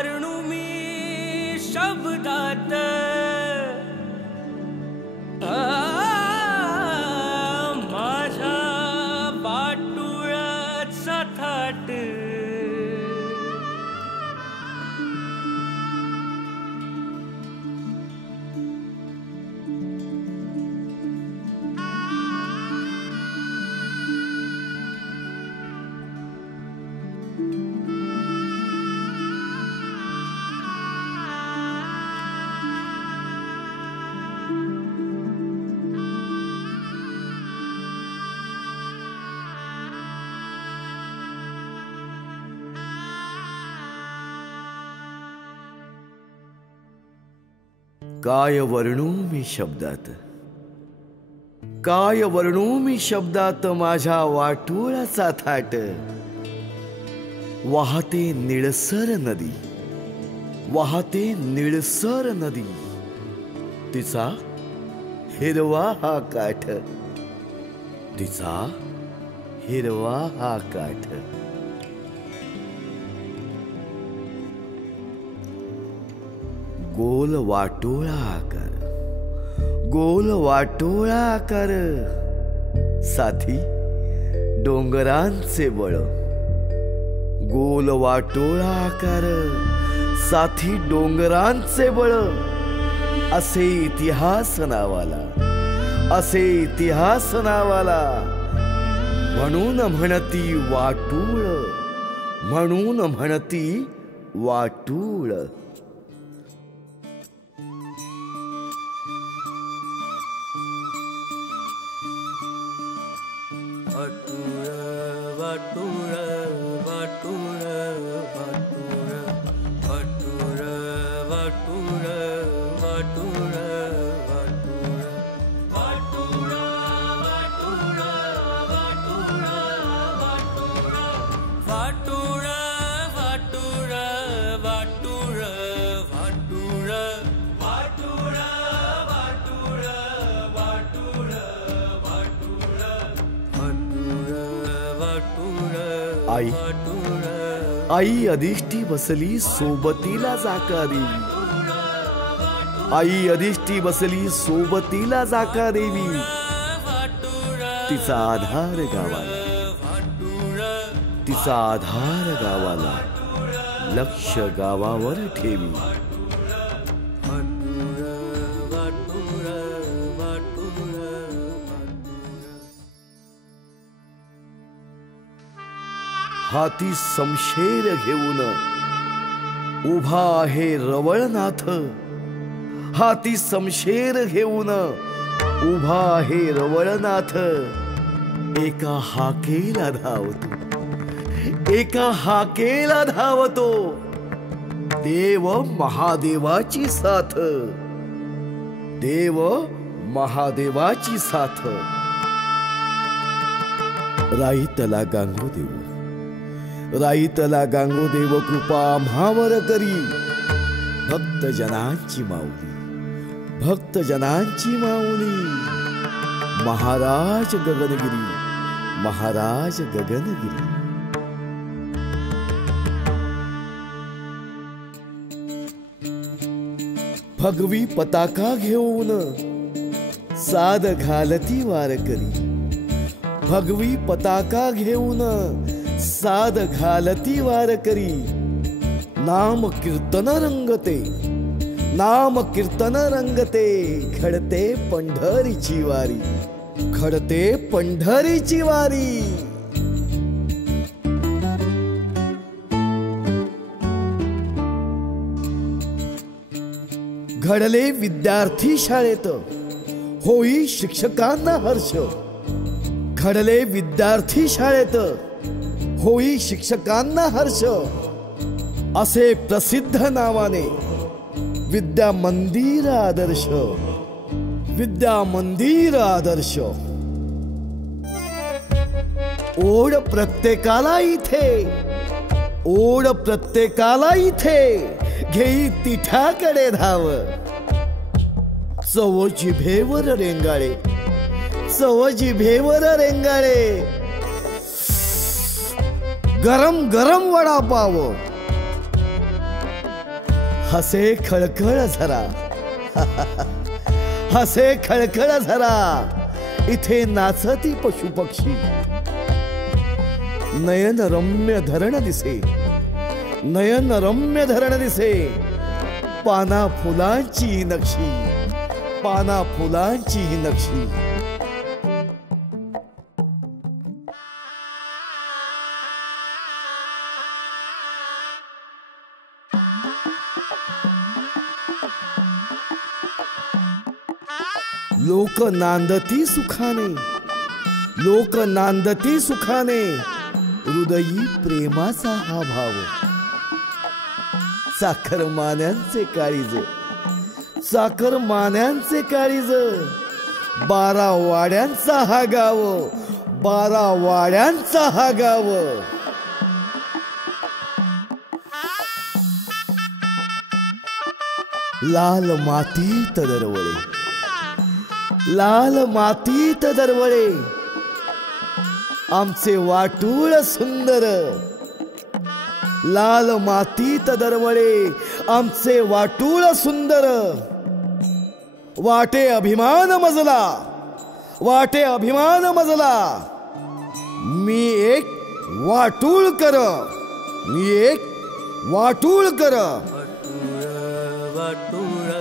वर्णू मी शब्दात माझ्या वाटुळाचा थाट काय वर्णू मी शब्दात, काय वर्णू मी शब्दात माझ्या वाटोळाचा थाट. वाहते निळसर नदी, वाहते निळसर नदी, तिचा हिरवा हा काठ, तिचा हिरवा हा काठ. गोल वाटोळा आकार, गोल वाटोळा आकार, साथी डोंगरांचे बळ. गोल वाटोळा आकार, साथी डोंगरांचे बळ. असे इतिहास नावाला, असे इतिहास नावाला. म्हणून म्हणती वाटूळ, म्हणून म्हणती वाटूळ. वाटूळ वाटूळ वाटूळ वाटूळ वाटूळ वाटूळ वाटूळ वाटूळ वाटूळ वाटूळ वाटूळ वाटूळ वाटूळ वाटूळ वाटूळ वाटूळ वाटूळ वाटूळ. आई आई अधिष्ठी बसली सोबतीला जाका देवी. आई अधिष्ठी बसली सोबतीला जाका देवी. तिचा आधार गावाला, तिचा आधार गावाला. लक्ष गावावर ठेवी. हाती समशेर घेऊन उभा आहे रवळनाथ. हाती समशेर घेऊन उभा आहे रवळनाथ. एका हाकेला धावतो, एका हाकेला धावतो. देव महादेवाची साथ, देव महादेवाची साथ. राईतला गांगोदेव, राईतला गांगोदेव कृपा आम्हावर करी. भक्त जनांची माऊली, भक्त जनांची माऊली. महाराज गगनगिरी, महाराज गगनगिरी. भगवी पताका घेऊन साद घालती वारकरी. भगवी पताका घेऊन साद घालती वारकरी. नाम कीर्तन रंगते, नाम कीर्तन रंगते. घडते पंढरीची वारी, घडते पंढरीची वारी. घडले विद्यार्थी शाळेत, होई शिक्षकांना हर्ष. घडले विद्यार्थी शाळेत, होई शिक्षकांना हर्ष. असे प्रसिद्ध नावाने विद्या मंदिर आदर्श, विद्या मंदिर आदर्श. ओढ प्रत्येकाला इथे, ओढ प्रत्येकाला इथे. घेई तिठाकडे धाव. चव जिभेवर रेंगाळे, चव जिभेवर रेंगाळे. गरम गरम वडापाव, हसे खळखळ झरा हसे खळखळ झरा इथे नाचती पशुपक्षी नयन रम्य धरण दिसे नयन रम्य धरण दिसे पाना फुलांची ही नक्षी पाना फुलांची ही नक्षी लोक नांदती सुखाने लोक नांदती सुखाने हृदयी प्रेमाचा हा भाव साखर मान्यांचे काळीज साखर मान्यांचे काळीज 12 वाड्यांचा हा गाव 12 वाड्यांचा हा गाव लाल मातीत दरवळे लाल मातीत दरवळे आमचे वाटूळ सुंदर लाल मातीत दरवळे आमचे वाटूळ सुंदर वाटे अभिमान मजला वाटे अभिमान मजला मी एक वाटूळ कर मी एक वाटूळ कर वाटूळ